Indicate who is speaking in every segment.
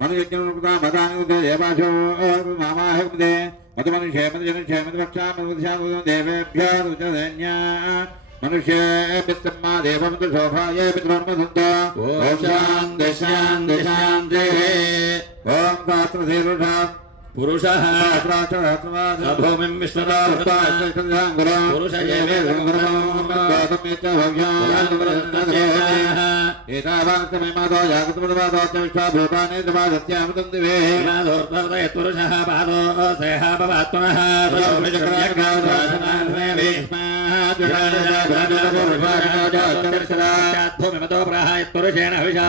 Speaker 1: మనుయజ్ఞముదామదానుదేవాశోమాహే మధుమనుషేమేభ్యేభ్యా మనుష్యేభిత్తమ్మా దేవంతు శోభాయే పితృన్మసుంత ఓం శాంతి శాంతి శాంతి ఓం పాత్రధీరుషా
Speaker 2: पुरुषः भूमिं विश्वरावृताय पुरुष
Speaker 1: एतावान्तमेमादो जागतमदवादोच्चविश्वाभूतानि दिवे
Speaker 2: पुरुषः पादो सेह भवात्मनः भूमिमतो प्राहायत्पुरुषेण हविषा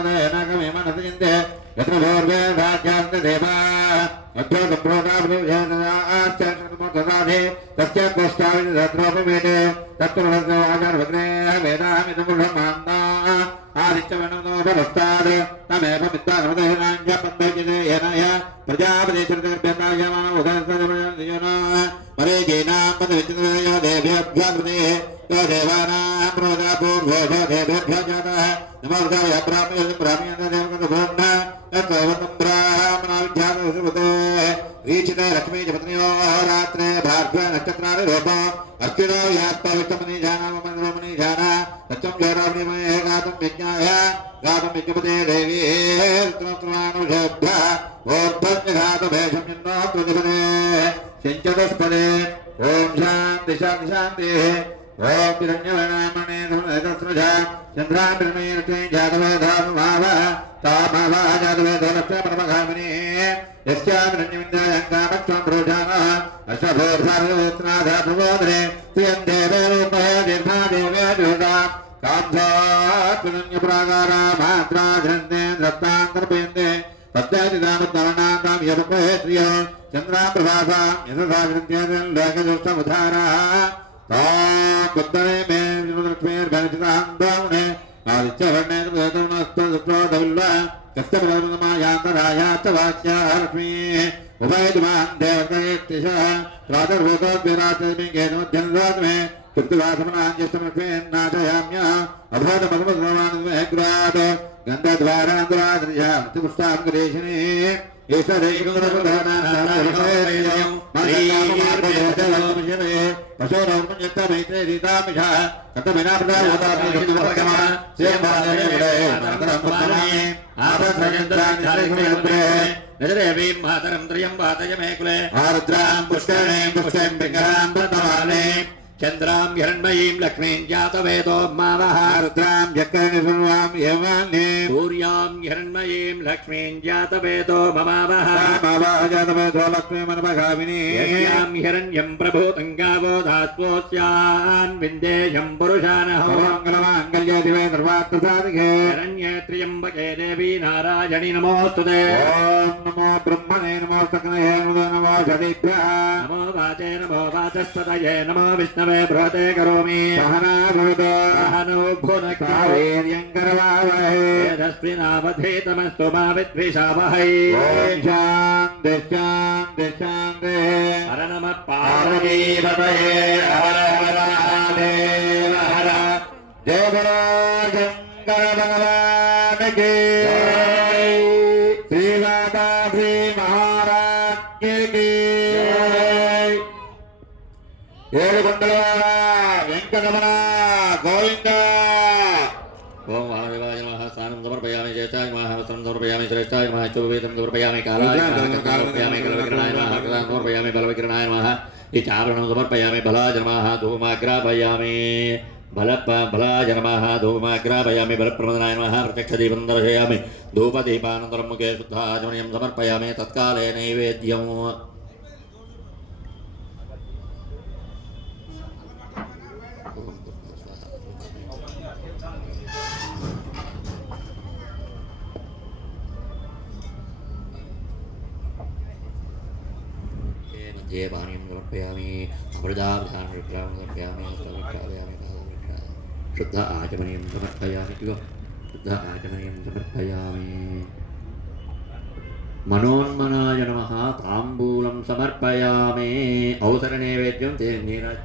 Speaker 1: యజ్ఞేవాగమేమనసిందే యత్ర పూర్వే రాజ్యాంత దేవా అభ్యోగప్రోగాభిజానాశ్చర్మతదాదే తస్య కోష్టావిని రత్నోపమేటే తత్వరత్న ఆచార విగ్నే వేదామిత బ్రహ్మాందా ఆదిత్యవనోపరస్తాద్ తమేవ మిత్రాగమదేనాంజ పందోచితే ఏనాయ ప్రజాపతి చరిత్రగర్భ్యంగాయమాన ఉదయ पदविचित्रयो देभ्यभ्यकृते यो देवानां प्रोदापूर्वो देवेभ्यो जातः नमोर्गाय ब्राह्मण ब्राह्मणदेवगतभोन्न यत्त्ववतं ब्राह्मणाविद्यागते रीचिते लक्ष्मी रात्रे भार्गव नक्षत्राणि रूप अर्किणो यात्पवित्रमणि जानामणि जाना सत्यं जोरामणिमये गातुं यज्ञाय गातुं यज्ञपते देवी ऋतुत्राणुषेभ्यः ओर्ध्वन्यघातभेषं यन्नो त्वदिपदे सिञ्चतुष्पदे ॐ शान्ति शान्ति शान्तिः ॐ हिरण्यवर्णामणे धनुरस्रजा चन्द्रामृणीर्थे जातवेधानुभाव ताभावा जातवेधलक्ष्मणमघामिनी यस्यामृण्यविन्द्रायङ्कामत्वं प्रोषाणः अश्वभोर्धारयोत्नाधाप्रबोधने प्रियं देवे रूपः दीर्घा देवे दुर्गा काब्धात्मन्यप्राकारा मात्रा धृन्ते धत्तान्तर्पेन्दे पद्यादिदामत्तवर्णान्तां यरुपहे श्रियः चन्द्राप्रभासां यशसा कृत्यजन् लोकदुष्टमुधाराः तां बुद्धने मे विष्णुलक्ष्मीर्घनिष्ठां ब्राह्मणे आदित्यवर्णे तरुणस्तुल्व कस्तमरमायान्तराया च वाच्या लक्ष्मीः उभयद्वान् देवतयेत्यशः प्रातर्भूतोद्विरातमिङ्गेन मध्यन्वात्मे कृत्तिवासमनाञ्जस्तमक्ष्मेन्नाशयाम्य अभोधमगमगवान् ग्रात् गन्धद्वारान्द्वादृशा मृत्युपुष्टां गणेशिनी
Speaker 2: नजरेवीं मातरं त्रयं वातय मे कुले
Speaker 1: आरुद्रां पुष्करणीं पुष्टिं पिङ्गलां
Speaker 2: చంద్రాం హిరణ్మయీం లక్ష్మీం జాతవేదో మావహ
Speaker 1: రుద్రాం చక్రనిర్వాం యవాన్నే సూర్యాం
Speaker 2: హిరణ్మయీం లక్ష్మీం జాతవేదో మమావహ మావహ
Speaker 1: జాతవేదో లక్ష్మీమనమగామిని
Speaker 2: యజ్ఞాం హిరణ్యం ప్రభూతం గావో ధాత్వోస్యాన్ విందేశం పురుషానః.
Speaker 1: మంగళమాంగళ్యాదివే నిర్వాత్రసాదికే
Speaker 2: హిరణ్యే త్ర్యంబకే దేవీ నారాయణి నమోస్తుతే ఓం
Speaker 1: నమో బ్రహ్మణే నమో సకనయే నమో షడిభ్యః నమో
Speaker 2: వాచే నమో వాచస్తదయే నమో విష్ణు विष्णवे बृहते करोमि।
Speaker 1: सहना भवतु
Speaker 2: सहनो भुनक्ति।
Speaker 1: कावेर्यङ्करवावहे
Speaker 2: तेजस्विनावधीतमस्तु मा विद्विषावहै
Speaker 1: ॐ शान्ति शान्ति शान्तिः
Speaker 2: हर नमः
Speaker 1: पार्वतीपतये हर हर महादेव हर। जय शंकर भगवान की श्री माता श्री महाराज की ఏడుకొండలవాడ వెంకటరమణ గోవింద.
Speaker 2: ఓం మహాదేవాయ నమః. స్నానం సమర్పయామి జ్యేష్ఠాయ నమః. వస్త్రం సమర్పయామి శ్రేష్ఠాయ నమః. చౌవేదం సమర్పయామి కాలాయ నమః. సమర్పయామి కలవికరణాయ నమః. కృతాం సమర్పయామి బలవికరణాయ నమః. ఇచారణం సమర్పయామి బలాయ నమః. ధూమాగ్రాపయామి బల బలాయ నమః. ధూమాగ్రాపయామి బలప్రమదనాయ నమః. ప్రత్యక్షదీపం దర్శయామి ధూపదీపానంతరం ముఖే శుద్ధాచమనీయం సమర్పయామి. తత్కాలే నైవేద్యం. నిత్యే పానీయం సమర్పయామి అమృతాభిధాన రుద్రాం సమర్పయామి సమర్పయామి శుద్ధ ఆచమనీయం సమర్పయామి శుద్ధ ఆచమనీయం సమర్పయామి మనోన్మనాయ నమ తాంబూలం సమర్పయామి అవసర నైవేద్యం తే నీరాజ్